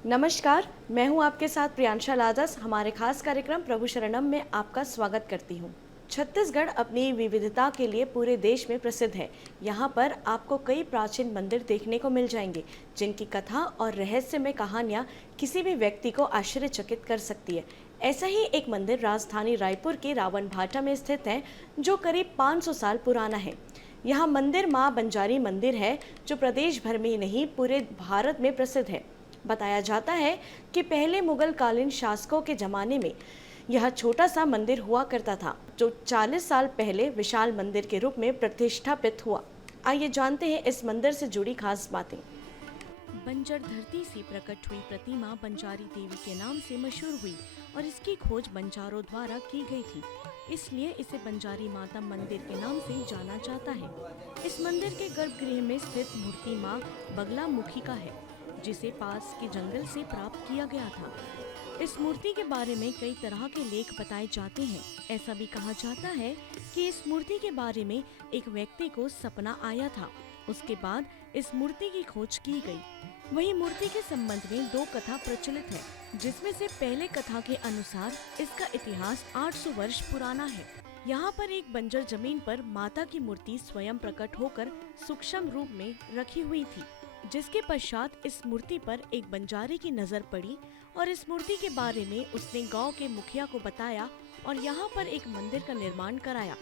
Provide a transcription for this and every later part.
नमस्कार, मैं हूं आपके साथ प्रियांशा लादस। हमारे खास कार्यक्रम प्रभु शरणम में आपका स्वागत करती हूं। छत्तीसगढ़ अपनी विविधता के लिए पूरे देश में प्रसिद्ध है। यहां पर आपको कई प्राचीन मंदिर देखने को मिल जाएंगे, जिनकी कथा और रहस्यमय कहानियां किसी भी व्यक्ति को आश्चर्यचकित कर सकती है। ऐसा ही एक मंदिर राजधानी रायपुर के रावण भाटा में स्थित है, जो करीब 500 साल पुराना है। यह मंदिर मां बंजारी मंदिर है, जो प्रदेश भर में ही नहीं पूरे भारत में प्रसिद्ध है। बताया जाता है कि पहले मुगल कालीन शासकों के जमाने में यह छोटा सा मंदिर हुआ करता था, जो 40 साल पहले विशाल मंदिर के रूप में प्रतिष्ठापित हुआ। आइए जानते हैं इस मंदिर से जुड़ी खास बातें। बंजर धरती से प्रकट हुई प्रतिमा बंजारी देवी के नाम से मशहूर हुई और इसकी खोज बंजारों द्वारा की गई थी, इसलिए इसे बंजारी माता मंदिर के नाम से जाना जाता है। इस मंदिर के गर्भगृह में स्थित मूर्ति माँ बगला मुखी का है, जिसे पास के जंगल से प्राप्त किया गया था। इस मूर्ति के बारे में कई तरह के लेख बताए जाते हैं। ऐसा भी कहा जाता है कि इस मूर्ति के बारे में एक व्यक्ति को सपना आया था। उसके बाद इस मूर्ति की खोज की गई। वही मूर्ति के संबंध में दो कथा प्रचलित है, जिसमें से पहले कथा के अनुसार इसका इतिहास 800 वर्ष पुराना है। यहाँ पर एक बंजर जमीन पर माता की मूर्ति स्वयं प्रकट होकर सूक्ष्म रूप में रखी हुई थी, जिसके पश्चात इस मूर्ति पर एक बंजारी की नजर पड़ी और इस मूर्ति के बारे में उसने गांव के मुखिया को बताया और यहाँ पर एक मंदिर का निर्माण कराया।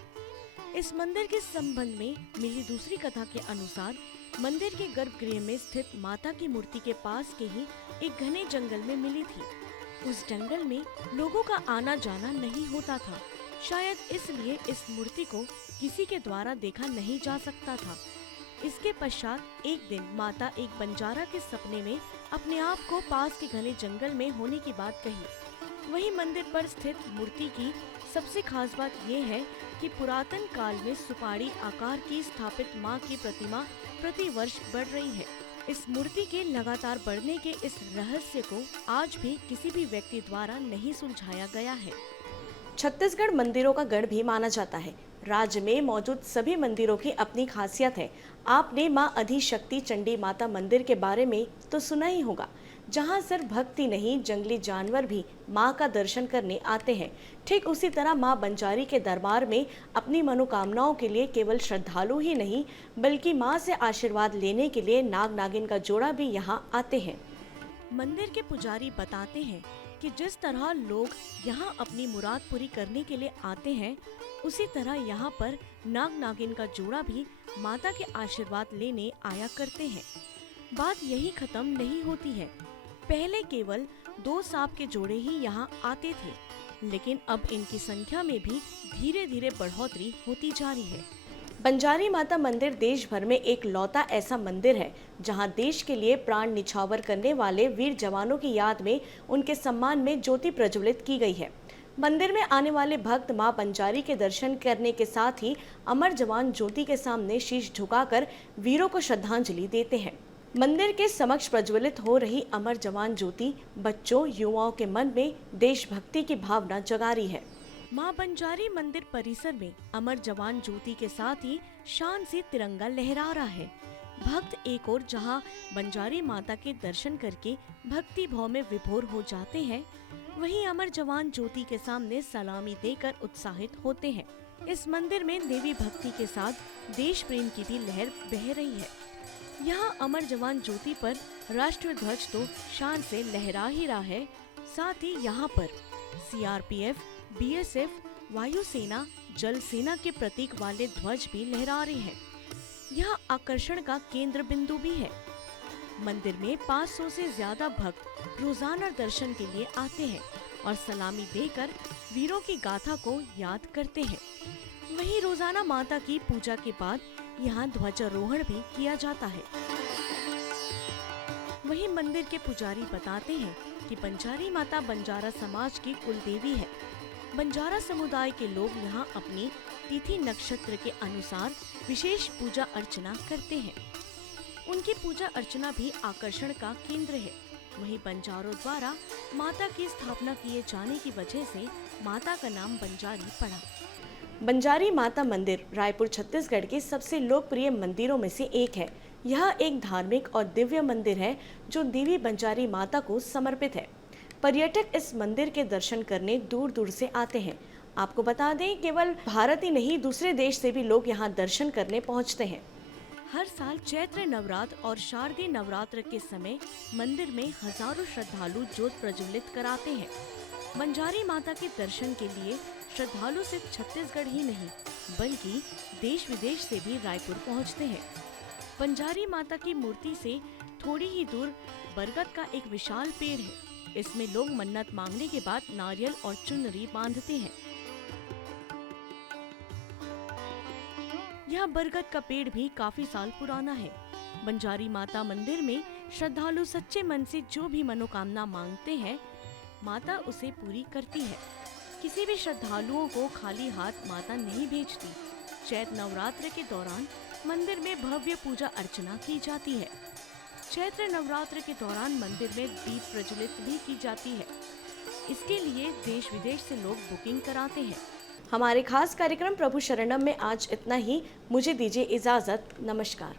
इस मंदिर के संबंध में मिली दूसरी कथा के अनुसार मंदिर के गर्भगृह में स्थित माता की मूर्ति के पास के ही एक घने जंगल में मिली थी। उस जंगल में लोगों का आना जाना नहीं होता था, शायद इसलिए इस मूर्ति को किसी के द्वारा देखा नहीं जा सकता था। इसके पश्चात एक दिन माता एक बंजारा के सपने में अपने आप को पास के घने जंगल में होने की बात कही। वही मंदिर पर स्थित मूर्ति की सबसे खास बात यह है कि पुरातन काल में सुपारी आकार की स्थापित मां की प्रतिमा प्रति वर्ष बढ़ रही है। इस मूर्ति के लगातार बढ़ने के इस रहस्य को आज भी किसी भी व्यक्ति द्वारा नहीं सुलझाया गया है। छत्तीसगढ़ मंदिरों का गढ़ भी माना जाता है। राज्य में मौजूद सभी मंदिरों की अपनी खासियत है। आपने मां अधिशक्ति चंडी माता मंदिर के बारे में तो सुना ही होगा, जहां सिर्फ भक्ति नहीं, जंगली जानवर भी मां का दर्शन करने आते हैं। ठीक उसी तरह मां बंजारी के दरबार में अपनी मनोकामनाओं के लिए केवल श्रद्धालु ही नहीं, बल्कि मां से आशीर्वाद लेने के लिए नाग नागिन का जोड़ा भी यहाँ आते हैं। मंदिर के पुजारी बताते हैं कि जिस तरह लोग यहाँ अपनी मुराद पूरी करने के लिए आते हैं, उसी तरह यहाँ पर नाग नागिन का जोड़ा भी माता के आशीर्वाद लेने आया करते हैं। बात यही खत्म नहीं होती है। पहले केवल 2 सांप के जोड़े ही यहाँ आते थे, लेकिन अब इनकी संख्या में भी धीरे धीरे बढ़ोतरी होती जा रही है। बंजारी माता मंदिर देश भर में एक लौता ऐसा मंदिर है, जहां देश के लिए प्राण निछावर करने वाले वीर जवानों की याद में उनके सम्मान में ज्योति प्रज्वलित की गई है। मंदिर में आने वाले भक्त मां बंजारी के दर्शन करने के साथ ही अमर जवान ज्योति के सामने शीश झुकाकर वीरों को श्रद्धांजलि देते हैं। मंदिर के समक्ष प्रज्वलित हो रही अमर जवान ज्योति बच्चों युवाओं के मन में देशभक्ति की भावना जगा रही है। मां बंजारी मंदिर परिसर में अमर जवान ज्योति के साथ ही शान से तिरंगा लहरा रहा है। भक्त एक और जहां बंजारी माता के दर्शन करके भक्ति भाव में विभोर हो जाते हैं, वहीं अमर जवान ज्योति के सामने सलामी देकर उत्साहित होते हैं। इस मंदिर में देवी भक्ति के साथ देश प्रेम की भी लहर बह रही है। यहाँ अमर जवान ज्योति पर राष्ट्रीय ध्वज तो शान से लहरा ही रहा है, साथ ही यहाँ पर CRPF, BSF, वायुसेना, जल सेना के प्रतीक वाले ध्वज भी लहरा रहे हैं। यह आकर्षण का केंद्र बिंदु भी है। मंदिर में 500 से ज्यादा भक्त रोजाना दर्शन के लिए आते हैं और सलामी देकर वीरों की गाथा को याद करते हैं। वहीं रोजाना माता की पूजा के बाद यहाँ ध्वजारोहण भी किया जाता है। वहीं मंदिर के पुजारी बताते हैं कि बंजारी माता बंजारा समाज की कुल देवी है। बंजारा समुदाय के लोग यहाँ अपनी तिथि नक्षत्र के अनुसार विशेष पूजा अर्चना करते हैं। उनकी पूजा अर्चना भी आकर्षण का केंद्र है। वहीं बंजारों द्वारा माता की स्थापना किए जाने की वजह से माता का नाम बंजारी पड़ा। बंजारी माता मंदिर रायपुर छत्तीसगढ़ के सबसे लोकप्रिय मंदिरों में से एक है। यह एक धार्मिक और दिव्य मंदिर है जो देवी बंजारी माता को समर्पित है। पर्यटक इस मंदिर के दर्शन करने दूर दूर से आते हैं। आपको बता दें, केवल भारत ही नहीं, दूसरे देश से भी लोग यहाँ दर्शन करने पहुँचते हैं। हर साल चैत्र नवरात्र और शारदीय नवरात्र के समय मंदिर में हजारों श्रद्धालु ज्योत प्रज्वलित कराते हैं। बंजारी माता के दर्शन के लिए श्रद्धालु सिर्फ छत्तीसगढ़ ही नहीं बल्कि देश विदेश से भी रायपुर पहुंचते हैं। बंजारी माता की मूर्ति से थोड़ी ही दूर बरगद का एक विशाल पेड़ है। इसमें लोग मन्नत मांगने के बाद नारियल और चुनरी बांधते हैं। यह बरगद का पेड़ भी काफी साल पुराना है। बंजारी माता मंदिर में श्रद्धालु सच्चे मन से जो भी मनोकामना मांगते हैं, माता उसे पूरी करती है। किसी भी श्रद्धालुओं को खाली हाथ माता नहीं भेजती। चैत्र नवरात्र के दौरान मंदिर में भव्य पूजा अर्चना की जाती है। चैत्र नवरात्र के दौरान मंदिर में दीप प्रज्वलित भी की जाती है। इसके लिए देश विदेश से लोग बुकिंग कराते हैं। हमारे खास कार्यक्रम प्रभु शरणम में आज इतना ही। मुझे दीजिए इजाजत। नमस्कार।